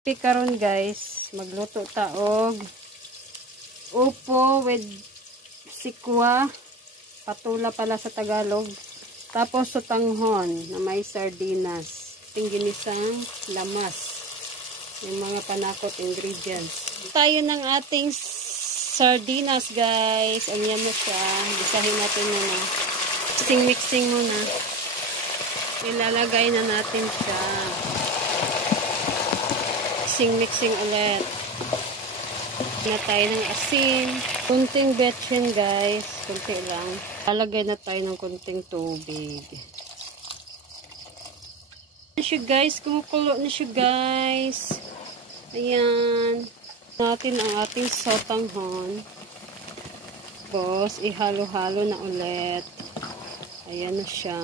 Karon guys, magluto ta og upo with sikwa, patula pala sa Tagalog. Tapos sutanghon na may sardinas. Tingginisang lamas. Yung mga panakot ingredients. Tayo ng ating sardinas guys. Ayan na siya. Bisahin natin muna. Mixing muna. Ilalagay na natin siya. Mixing ulit. Na tayo ng asin. Kunting betchin guys. Kunti lang. Lalagay na tayo ng kunting tubig. Siya guys. Kumukulo na siya guys. Ayan. Natin ang ating sotanghon. Tapos ihalo-halo na ulit. Ayan na siya.